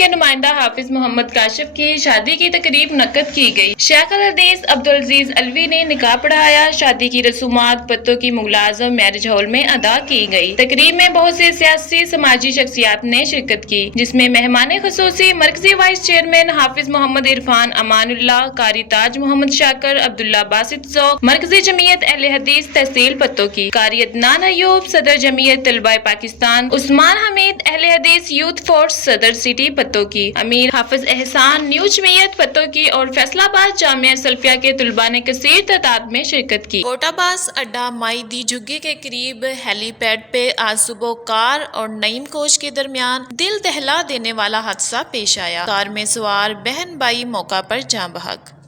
کے نمائندہ حافظ محمد کاشف کی شادی کی تقریب منعقد کی گئی۔ شیخ الحدیث عبدالعزیز علوی نے نکاح پڑھایا۔ شادی کی رسومات پتوں کی مغل اعظم میرج ہال میں ادا کی گئی۔ تقریب میں بہت سے سیاسی سماجی شخصیات نے شرکت کی، جس میں مہمان خصوصی مرکزی وائس چیئرمین حافظ محمد عرفان امان اللہ، قاری تاج محمد شاکر، عبداللہ باسط ذوق، مرکزی جمعیت اہل حدیث تحصیل پتوں کی، قاری عدنان ایوب، صدر جمعیت طلباء پاکستان، عثمان حمید، اہل حدیث یوتھ فورس صدر سٹی پتوں کی، امیر حافظ احسان، نیو جمعیت پتوں کی اور فیصل آباد جامعہ سلفیہ کے طلباء نے کثیر تعداد میں شرکت کی۔ کوٹہ باس اڈہ مائی دی جھگی کے قریب ہیلی پیڈ پہ آج صبح کار اور نعیم کوچ کے درمیان دل دہلا دینے والا حادثہ پیش آیا۔ کار میں سوار بہن بھائی موقع پر جاں بحق۔